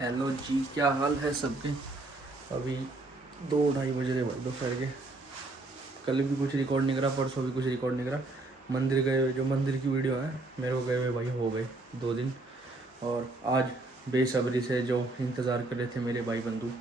Hello जी, क्या हाल है सबके। अभी 2-2:30 बज रहे भाई दोपहर के। कल भी कुछ रिकॉर्ड नहीं करा, परसों भी कुछ रिकॉर्ड नहीं करा। मंदिर गए हुए, जो मंदिर की वीडियो है मेरे को गए हुए भाई हो गए 2 दिन। और आज बेसब्री से जो इंतज़ार कर रहे थे मेरे भाई बंधु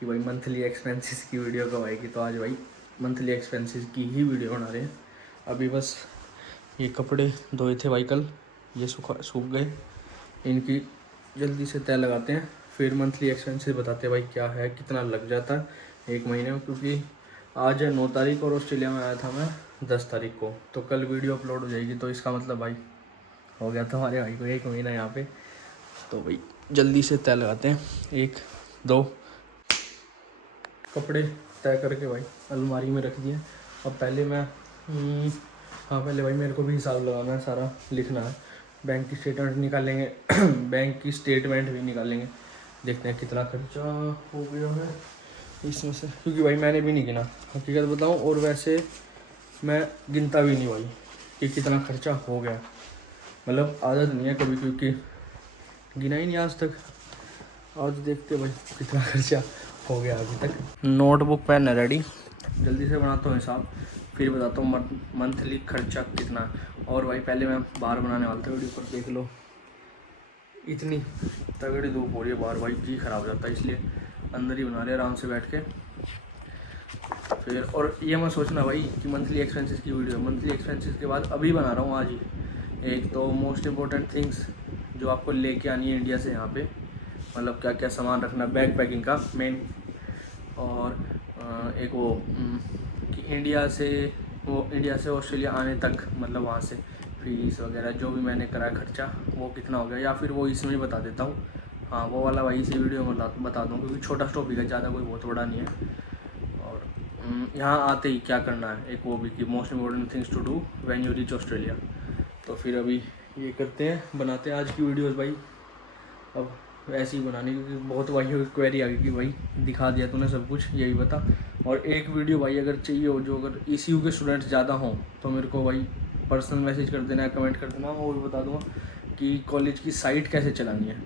कि भाई मंथली एक्सपेंसेस की वीडियो कब आएगी, तो आज भाई मंथली एक्सपेंसेस की ही वीडियो बना रहे हैं। अभी बस ये कपड़े धोए थे भाई कल, ये सूख गए। इनकी जल्दी से तय लगाते हैं, फिर मंथली एक्सपेंसेस बताते हैं भाई क्या है, कितना लग जाता है एक महीने में। क्योंकि आज है 9 तारीख और ऑस्ट्रेलिया में आया था मैं 10 तारीख को, तो कल वीडियो अपलोड हो जाएगी, तो इसका मतलब भाई हो गया था हमारे भाई को 1 महीना यहाँ पे। तो भाई जल्दी से तय लगाते हैं। 1-2 कपड़े तय करके भाई अलमारी में रख दिए। अब पहले मैं हाँ पहले भाई मेरे को भी हिसाब लगाना है, सारा लिखना है। बैंक की स्टेटमेंट निकालेंगे बैंक की स्टेटमेंट भी निकालेंगे, देखते हैं कितना खर्चा हो गया है इसमें से। क्योंकि भाई मैंने भी नहीं गिना, हकीकत बताऊं, और वैसे मैं गिनता भी नहीं भाई कि कितना खर्चा हो गया। मतलब आदत नहीं है कभी, क्योंकि गिना ही नहीं आज तक। आज देखते भाई कितना खर्चा हो गया अभी तक। नोटबुक पेन है रेडी, जल्दी से बनाता हूँ हिसाब, फिर बताता हूँ मंथली खर्चा कितना है। और भाई पहले मैं बाहर बनाने वाला था वीडियो पर, देख लो इतनी तगड़ी धूप हो रही है बाहर भाई, जी खराब हो जाता है, इसलिए अंदर ही बना रहे आराम से बैठ के। फिर और ये मैं सोचना भाई कि मंथली एक्सपेंसेस की वीडियो, मंथली एक्सपेंसेस के बाद अभी बना रहा हूँ आज ही। एक तो मोस्ट इम्पोर्टेंट थिंग्स जो आपको लेके आनी है इंडिया से यहाँ पे, मतलब क्या क्या सामान रखना, बैग पैकिंग का मेन। और एक वो कि इंडिया से ऑस्ट्रेलिया आने तक, मतलब वहाँ से फीस वगैरह जो भी मैंने करा खर्चा वो कितना हो गया, या फिर वो इसमें ही बता देता हूँ। हाँ वो वाला भाई इसी वीडियो में बता दूँ, क्योंकि छोटा टॉपिक है, ज़्यादा कोई बहुत बड़ा नहीं है। और यहाँ आते ही क्या करना है, एक वो भी कि most important things to do when you reach Australia. तो फिर अभी ये करते हैं, बनाते हैं आज की वीडियोज़ भाई। अब ऐसे ही बनाने, क्योंकि बहुत भाई क्वेरी आ गई कि भाई दिखा दिया तूने सब कुछ, यही बता। और एक वीडियो भाई अगर चाहिए हो, जो अगर ECU के स्टूडेंट्स ज़्यादा हों तो मेरे को भाई पर्सनल मैसेज कर देना, कमेंट कर देना, वो भी बता दूँगा कि कॉलेज की साइट कैसे चलानी है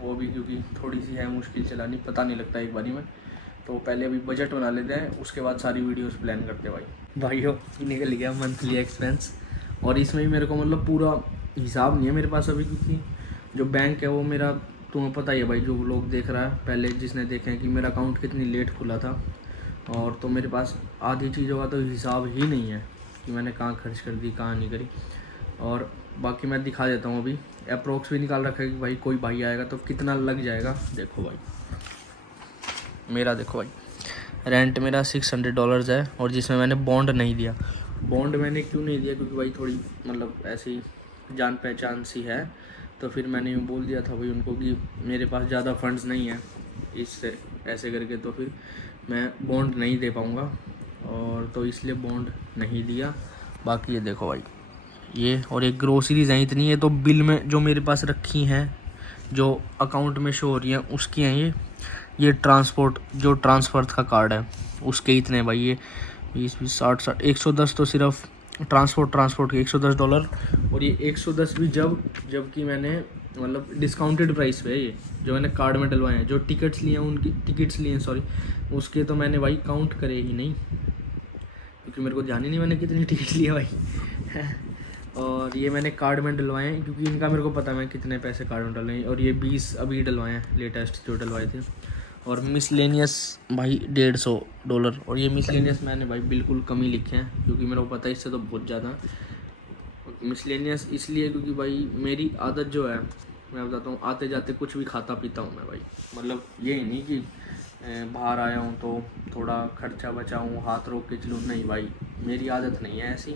वो भी, क्योंकि थोड़ी सी है मुश्किल चलानी, पता नहीं लगता एक बारी में। तो पहले अभी बजट बना लेते हैं, उसके बाद सारी वीडियोस प्लान करते हैं भाई हो निकल गया मंथली एक्सपेंस। और इसमें भी मेरे को मतलब पूरा हिसाब नहीं है मेरे पास अभी, क्योंकि जो बैंक है वो मेरा, तुम्हें पता ही है भाई, जो लोग देख रहा है पहले जिसने देखे हैं कि मेरा अकाउंट कितनी लेट खुला था। और तो मेरे पास आधी चीज़ों का तो हिसाब ही नहीं है कि मैंने कहाँ खर्च कर दी कहाँ नहीं करी। और बाकी मैं दिखा देता हूँ, अभी अप्रोक्स भी निकाल रखा है कि भाई कोई भाई आएगा तो कितना लग जाएगा। देखो भाई मेरा, देखो भाई रेंट मेरा $600 है, और जिसमें मैंने बॉन्ड नहीं दिया। बॉन्ड मैंने क्यों नहीं दिया, क्योंकि भाई थोड़ी मतलब ऐसी जान पहचान सी है, तो फिर मैंने यूँ बोल दिया था भाई उनको कि मेरे पास ज़्यादा फंड्स नहीं है इससे ऐसे करके, तो फिर मैं बॉन्ड नहीं दे पाऊँगा, और तो इसलिए बॉन्ड नहीं दिया। बाकी ये देखो भाई, ये और एक ग्रोसरीज हैं इतनी, है तो बिल में जो मेरे पास रखी हैं, जो अकाउंट में शो हो रही हैं उसकी हैं ये ट्रांसपोर्ट, जो ट्रांसफ़र का कार्ड है उसके इतने भाई, ये 20-20 60-60 110 तो सिर्फ ट्रांसपोर्ट के $110। और ये 110 भी जबकि मैंने मतलब डिस्काउंटेड प्राइस पे है ये, जो मैंने कार्ड में डलवाए हैं, जो टिकट्स लिए हैं उनकी टिकट्स लिए हैं सॉरी, उसके तो मैंने भाई काउंट करे ही नहीं, क्योंकि मेरे को ध्यान ही नहीं मैंने कितनी टिकट लिए भाई और ये मैंने कार्ड में डलवाए हैं, क्योंकि इनका मेरे को पता है मैं कितने पैसे कार्ड में डलवाए हैं। और ये 20 अभी डलवाए हैं लेटेस्ट जो डलवाए थे। और मिसलेनियस भाई $150। और ये मिसलेनियस मैंने भाई बिल्कुल कम ही लिखे हैं, क्योंकि मेरे को पता है इससे तो बहुत ज़्यादा मिसलेनियस इसलिए, क्योंकि भाई मेरी आदत जो है, मैं बताता हूँ, आते जाते कुछ भी खाता पीता हूँ मैं भाई। मतलब ये नहीं कि बाहर आया हूँ तो थोड़ा खर्चा बचाऊँ, हाथ रोक के चलूँ, नहीं भाई मेरी आदत नहीं है ऐसी।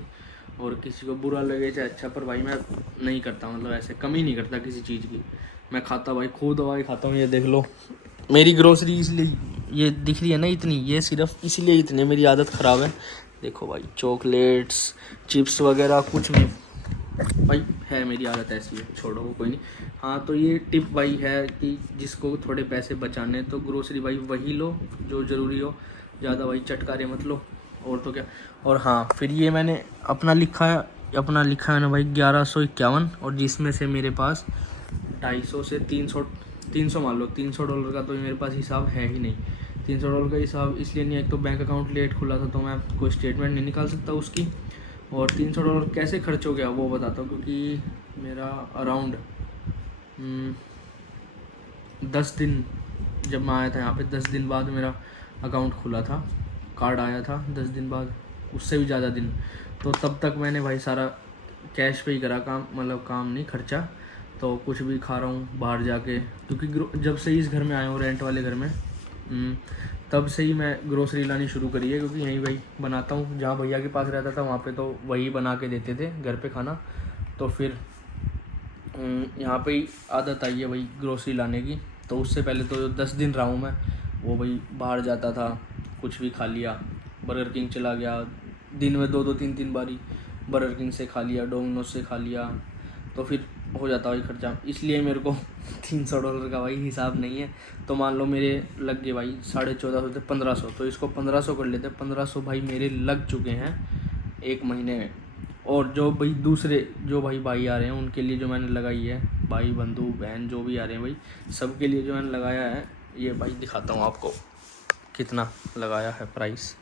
और किसी को बुरा लगे चाहे अच्छा, पर भाई मैं नहीं करता, मतलब ऐसे कमी नहीं करता किसी चीज़ की। मैं खाता भाई खूब दवाई खाता हूँ, ये देख लो मेरी ग्रोसरी इसलिए ये दिख रही है ना इतनी, ये सिर्फ इसलिए इतनी, मेरी आदत ख़राब है। देखो भाई चॉकलेट्स चिप्स वगैरह कुछ भी भाई है, मेरी आदत ऐसी है, छोड़ो वो कोई नहीं। हाँ तो ये टिप भाई है कि जिसको थोड़े पैसे बचाने तो ग्रोसरी भाई वही लो जो ज़रूरी हो, ज़्यादा भाई चटकारे मत लो, और तो क्या। और हाँ फिर ये मैंने अपना लिखा है ना भाई 1151, और जिसमें से मेरे पास 250 से 300 300 मान लो, $300 का तो मेरे पास हिसाब है ही नहीं। $300 का हिसाब इसलिए नहीं है, एक तो बैंक अकाउंट लेट खुला था तो मैं कोई स्टेटमेंट नहीं निकाल सकता उसकी, और $300 कैसे खर्च हो गया वो बताता हूँ। क्योंकि मेरा अराउंड 10 दिन, जब मैं आया था यहाँ पे 10 दिन बाद मेरा अकाउंट खुला था, कार्ड आया था 10 दिन बाद, उससे भी ज़्यादा दिन। तो तब तक मैंने भाई सारा कैश पे ही करा काम, मतलब काम नहीं, खर्चा। तो कुछ भी खा रहा हूँ बाहर जाके, क्योंकि जब से ही इस घर में आया हूँ, रेंट वाले घर में, तब से ही मैं ग्रोसरी लानी शुरू करी है। क्योंकि यहीं वही बनाता हूँ, जहाँ भैया के पास रहता था वहाँ पे तो वही बना के देते थे घर पे खाना। तो फिर यहाँ पे ही आदत आई है वही ग्रोसरी लाने की। तो उससे पहले तो जो 10 दिन रहा हूँ मैं, वो वही बाहर जाता था, कुछ भी खा लिया, बर्गर किंग चला गया, दिन में 2-2 3-3 बारी बर्गर किंग से खा लिया, डोमिनोज से खा लिया, तो फिर हो जाता भाई खर्चा। इसलिए मेरे को $300 का भाई हिसाब नहीं है। तो मान लो मेरे लग गए भाई 1450 से 1500, तो इसको 1500 कर लेते, 1500 भाई मेरे लग चुके हैं 1 महीने में। और जो भाई दूसरे जो भाई आ रहे हैं उनके लिए जो मैंने लगाई है, भाई बंधु बहन जो भी आ रहे हैं भाई, सबके लिए जो मैंने लगाया है, ये भाई दिखाता हूँ आपको कितना लगाया है प्राइस।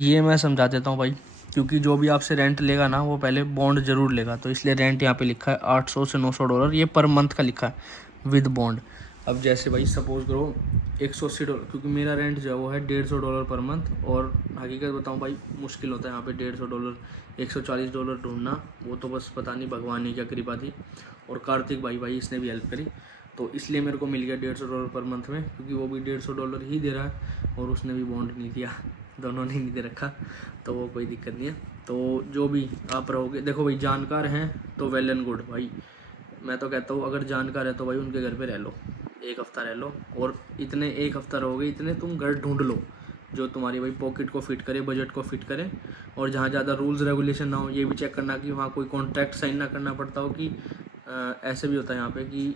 ये मैं समझा देता हूँ भाई, क्योंकि जो भी आपसे रेंट लेगा ना वो पहले बॉन्ड ज़रूर लेगा। तो इसलिए रेंट यहाँ पे लिखा है $800 से $900, ये पर मंथ का लिखा है विद बॉन्ड। अब जैसे भाई सपोज करो $180, क्योंकि मेरा रेंट जो है वो है $150 पर मंथ। और हकीकत बताऊँ भाई, मुश्किल होता है यहाँ पे $150 $140 ढूंढना, वो तो बस पता नहीं भगवान ने क्या कृपा थी। और कार्तिक भाई इसने भी हेल्प करी, तो इसलिए मेरे को मिल गया $150 पर मंथ में, क्योंकि वो भी $150 ही दे रहा है और उसने भी बॉन्ड नहीं दिया, दोनों ने नहीं दे रखा, तो वो कोई दिक्कत नहीं है। तो जो भी आप रहोगे, देखो भाई जानकार हैं तो वेल एंड गुड भाई, मैं तो कहता हूँ अगर जानकार है तो भाई उनके घर पे रह लो, 1 हफ़्ता रह लो, और इतने 1 हफ़्ता रहोगे इतने तुम घर ढूंढ लो जो तुम्हारी भाई पॉकेट को फिट करे, बजट को फिट करे। और जहाँ ज़्यादा रूल्स रेगुलेशन ना हो, ये भी चेक करना कि वहाँ कोई कॉन्ट्रैक्ट साइन ना करना पड़ता हो। कि ऐसे भी होता है यहाँ पे कि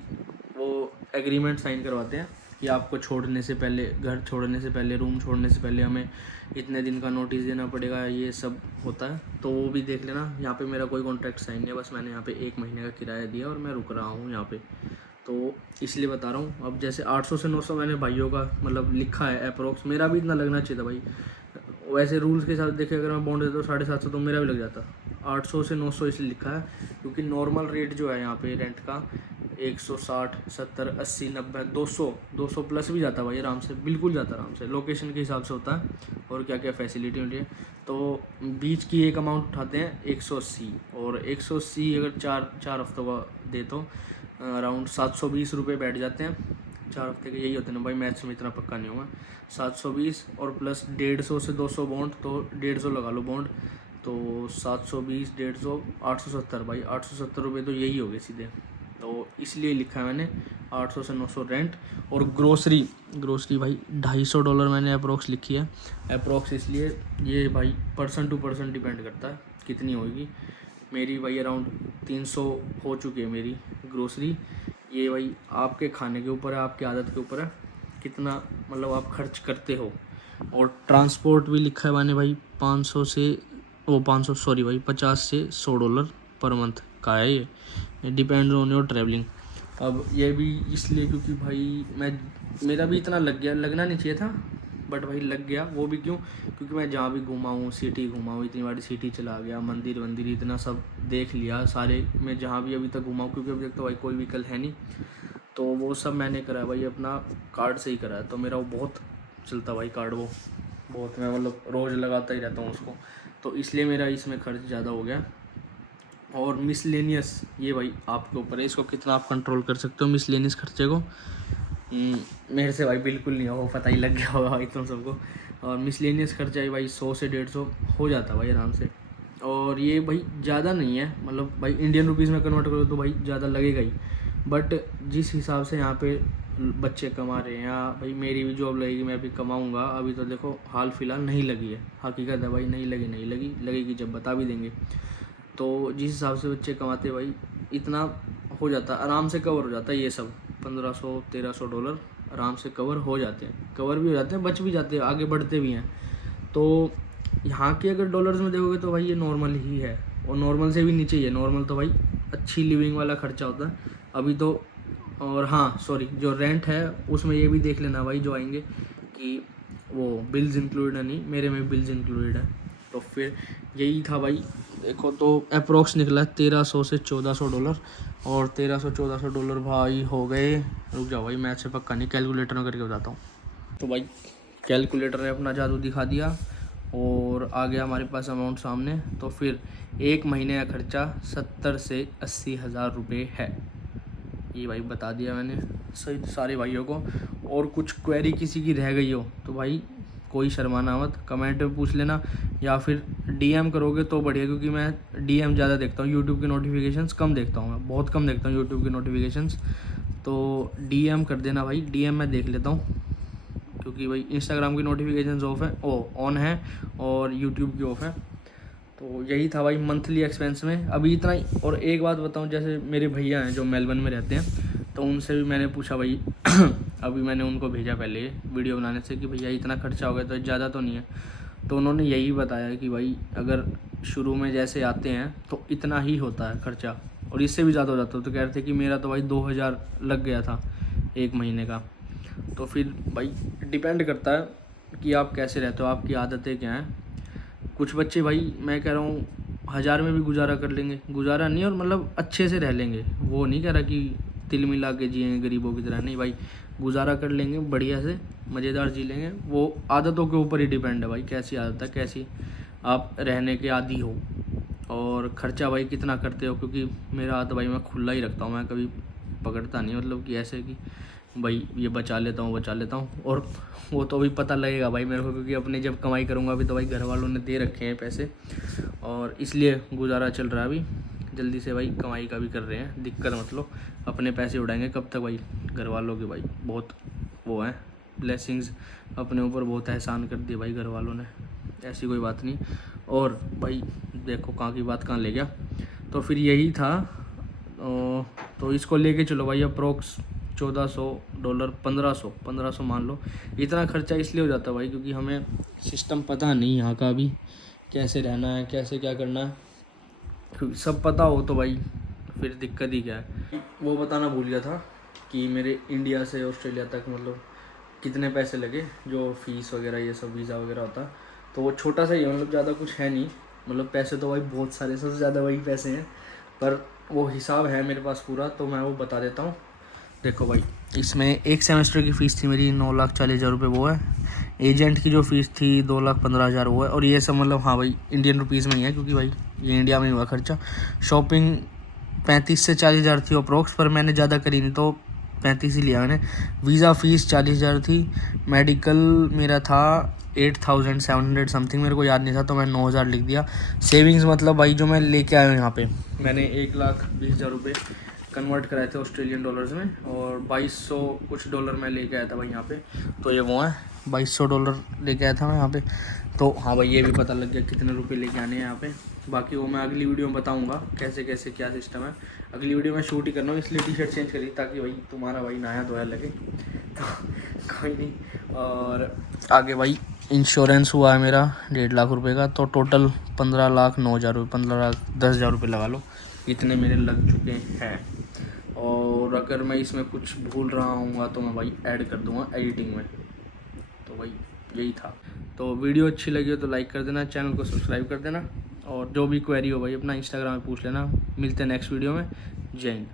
वो एग्रीमेंट साइन करवाते हैं कि आपको छोड़ने से पहले, घर छोड़ने से पहले, रूम छोड़ने से पहले हमें इतने दिन का नोटिस देना पड़ेगा, ये सब होता है। तो वो भी देख लेना। यहाँ पे मेरा कोई कॉन्ट्रैक्ट साइन नहीं है, बस मैंने यहाँ पे 1 महीने का किराया दिया और मैं रुक रहा हूँ यहाँ पे, तो इसलिए बता रहा हूँ। अब जैसे 800 से 900 मैंने भाइयों का मतलब लिखा है अप्रोक्स, मेरा भी इतना लगना चाहिए था भाई। वैसे रूल्स के साथ देखे अगर मैं बॉन्ड देता हूँ 750 तो मेरा भी लग जाता। 800 से 900 इसलिए लिखा है क्योंकि नॉर्मल रेट जो है यहाँ पे रेंट का 160, 70, 80, 90, 200 प्लस भी जाता है भाई, आराम से, बिल्कुल जाता है आराम से, लोकेशन के हिसाब से होता है और क्या क्या फैसिलिटी होती है। तो बीच की एक अमाउंट उठाते हैं 180, और 180 अगर चार हफ्तों का दे तो अराउंड 720 रुपये बैठ जाते हैं। 4 हफ्ते के यही होते हैं ना भाई, मैथ्स में इतना पक्का नहीं हुआ। 720 और प्लस 150 से 200 बॉन्ड, तो 150 लगा लो बॉन्ड, तो 720, 150, 870 भाई, 870 रुपये तो यही हो गए सीधे। तो इसलिए लिखा है मैंने 800 से 900 रेंट। और ग्रोसरी भाई $250 मैंने अप्रोक्स लिखी है। अप्रोक्स इसलिए ये भाई पर्सन टू पर्सन डिपेंड करता है कितनी होगी। मेरी भाई अराउंड 300 हो चुकी है मेरी ग्रोसरी। ये भाई आपके खाने के ऊपर है, आपकी आदत के ऊपर है कितना मतलब आप खर्च करते हो। और ट्रांसपोर्ट भी लिखा है मैंने भाई 50 से 100 पर मंथ का है। ये डिपेंड ऑन योर ट्रैवलिंग। अब ये भी इसलिए क्योंकि भाई मेरा भी इतना लगना नहीं चाहिए था, बट भाई लग गया। वो भी क्योंकि मैं जहाँ भी घूमा हूँ, सिटी घूमा हूँ, इतनी बड़ी सिटी चला गया, मंदिर इतना सब देख लिया सारे, मैं जहाँ भी अभी तक घूमा हूँ, क्योंकि अभी तक तो भाई कोई व्हीकल है नहीं, तो वो सब मैंने करा भाई अपना कार्ड से ही करा। तो मेरा वो बहुत चलता भाई कार्ड, वो बहुत, मैं मतलब रोज़ लगाता ही रहता हूँ उसको, तो इसलिए मेरा इसमें खर्च ज़्यादा हो गया। और मिसलेनियस ये भाई आपके ऊपर है, इसको कितना आप कंट्रोल कर सकते हो मिसलेनियस खर्चे को। मेरे से भाई बिल्कुल नहीं हो, पता ही लग गया होगा भाई तुम सबको। और मिसलेनियस खर्चा ही भाई 100 से 150 हो जाता है भाई आराम से। और ये भाई ज़्यादा नहीं है, मतलब भाई इंडियन रुपीज़ में कन्वर्ट करो तो भाई ज़्यादा लगेगा ही, बट जिस हिसाब से यहाँ पे बच्चे कमा रहे हैं, या भाई मेरी भी जॉब लगेगी, मैं भी कमाऊँगा। अभी तो देखो हाल फिलहाल नहीं लगी है, हकीकत है भाई, नहीं लगेगी जब बता भी देंगे। तो जिस हिसाब से बच्चे कमाते भाई इतना हो जाता, आराम से कवर हो जाता है ये सब। $1500-1300 आराम से कवर हो जाते हैं, कवर भी हो जाते हैं, बच भी जाते हैं, आगे बढ़ते भी हैं। तो यहाँ के अगर डॉलर्स में देखोगे तो भाई ये नॉर्मल ही है, और नॉर्मल से भी नीचे ही है। नॉर्मल तो भाई अच्छी लिविंग वाला खर्चा होता है। अभी तो और हाँ सॉरी, जो रेंट है उसमें ये भी देख लेना भाई जो आएंगे कि वो बिल्स इंक्लूडेड है, नहीं मेरे में बिल्स इंक्लूडेड है। तो फिर यही था भाई। देखो तो अप्रोक्स निकला 1300 से 1400 डॉलर, और 1300-1400 डॉलर भाई हो गए। रुक जाओ भाई, मैथ से पक्का नहीं, कैलकुलेटर में करके बताता हूँ। तो भाई कैलकुलेटर ने अपना जादू दिखा दिया और आ गया हमारे पास अमाउंट सामने। तो फिर एक महीने का खर्चा 70 से 80 हज़ार रुपये है। ये भाई बता दिया मैंने सही सारे भाइयों को। और कुछ क्वेरी किसी की रह गई हो तो भाई कोई शर्माना मत, कमेंट में पूछ लेना या फिर डीएम करोगे तो बढ़िया, क्योंकि मैं डीएम ज़्यादा देखता हूँ, यूट्यूब की नोटिफिकेशंस कम देखता हूँ, मैं बहुत कम देखता हूँ यूट्यूब की नोटिफिकेशंस। तो डीएम कर देना भाई, डीएम मैं देख लेता हूँ, क्योंकि भाई इंस्टाग्राम की नोटिफिकेशंस ऑफ है, ऑन है, और यूट्यूब की ऑफ है। तो यही था भाई मंथली एक्सपेंस में अभी इतना ही। और एक बात बताऊं, जैसे मेरे भैया हैं जो मेलबर्न में रहते हैं, तो उनसे भी मैंने पूछा भाई अभी मैंने उनको भेजा पहले वीडियो बनाने से कि भैया इतना खर्चा हो गया तो ज़्यादा तो नहीं है। तो उन्होंने यही बताया कि भाई अगर शुरू में जैसे आते हैं तो इतना ही होता है खर्चा, और इससे भी ज़्यादा हो जाता है। तो कह रहे थे कि मेरा तो भाई 2000 लग गया था एक महीने का। तो फिर भाई डिपेंड करता है कि आप कैसे रहते हो, आपकी आदतें क्या हैं। कुछ बच्चे भाई मैं कह रहा हूँ 1000 में भी गुजारा कर लेंगे, गुजारा नहीं और मतलब अच्छे से रह लेंगे, वो नहीं कह रहा कि तिल मिला के जिएंगे गरीबों की तरह, नहीं भाई, गुजारा कर लेंगे बढ़िया से, मज़ेदार जी लेंगे। वो आदतों के ऊपर ही डिपेंड है भाई, कैसी आदत है, कैसी आप रहने के आदी हो, और ख़र्चा भाई कितना करते हो। क्योंकि मेरा हाथ भाई मैं खुला ही रखता हूँ, मैं कभी पकड़ता नहीं, मतलब कि ऐसे कि भाई ये बचा लेता हूँ। और वो तो अभी पता लगेगा भाई मेरे को, क्योंकि अपने जब कमाई करूँगा अभी तो भाई घर वालों ने दे रखे हैं पैसे, और इसलिए गुजारा चल रहा है अभी। जल्दी से भाई कमाई का भी कर रहे हैं, दिक्कत मतलब अपने पैसे उड़ाएंगे कब तक भाई, घर वालों के भाई बहुत वो है ब्लेसिंग्स, अपने ऊपर बहुत एहसान कर दिए भाई घर वालों ने, ऐसी कोई बात नहीं। और भाई देखो कहाँ की बात कहाँ ले गया। तो फिर यही था, तो इसको लेके चलो भाई अप्रोक्स 1400 डॉलर, 1500 मान लो। इतना खर्चा इसलिए हो जाता है भाई क्योंकि हमें सिस्टम पता नहीं यहाँ का भी, कैसे रहना है, कैसे क्या करना है। क्योंकि सब पता हो तो भाई फिर दिक्कत ही क्या है। वो बताना भूल गया था कि मेरे इंडिया से ऑस्ट्रेलिया तक मतलब कितने पैसे लगे, जो फ़ीस वगैरह ये सब वीज़ा वगैरह होता, तो वो छोटा सा ही है, मतलब ज़्यादा कुछ है नहीं। मतलब पैसे तो भाई बहुत सारे, सबसे ज़्यादा वही पैसे हैं, पर वो हिसाब है मेरे पास पूरा, तो मैं वो बता देता हूँ। देखो भाई इसमें एक सेमेस्टर की फ़ीस थी मेरी 9,40,000 रुपये, वो है। एजेंट की जो फ़ीस थी 2,15,000 वो है। और ये सब मतलब हाँ भाई इंडियन रुपीज़ में ही है, क्योंकि भाई ये इंडिया में ही हुआ खर्चा। शॉपिंग 35 से 40,000 थी अप्रोक्स, पर मैंने ज़्यादा करी नहीं तो 35 ही लिया मैंने। वीज़ा फ़ीस 40,000 थी। मेडिकल मेरा था 8,700 समथिंग, मेरे को याद नहीं था तो मैं 9,000 लिख दिया। सेविंग्स मतलब भाई जो मैं लेके आया हूँ यहाँ पे, मैंने 1,20,000 रुपये कन्वर्ट कराए थे ऑस्ट्रेलियन डॉलर्स में, और 2200 कुछ डॉलर मैं लेके आया था भाई यहाँ पे। तो ये वो है 2200 डॉलर लेके आया था मैं यहाँ पे। तो हाँ भाई ये भी पता लग गया कितने रुपए लेके आने हैं यहाँ पे। बाकी वो मैं अगली वीडियो में बताऊँगा कैसे कैसे क्या सिस्टम है। अगली वीडियो में शूट ही करना हूँ, इसलिए टी शर्ट चेंज करी ताकि भाई तुम्हारा भाई नया धोया लगे। तो कोई नहीं। और आगे भाई इंश्योरेंस हुआ है मेरा 1.5 लाख रुपये का, तो टोटल 15,09,000 रुपये, 15,10,000 रुपये लगा लो, इतने मेरे लग चुके हैं। और अगर मैं इसमें कुछ भूल रहा हूँ तो मैं भाई ऐड कर दूँगा एडिटिंग में। तो भाई यही था। तो वीडियो अच्छी लगी हो तो लाइक कर देना, चैनल को सब्सक्राइब कर देना, और जो भी क्वेरी हो भाई अपना इंस्टाग्राम में पूछ लेना। मिलते हैं नेक्स्ट वीडियो में। जय हिंद।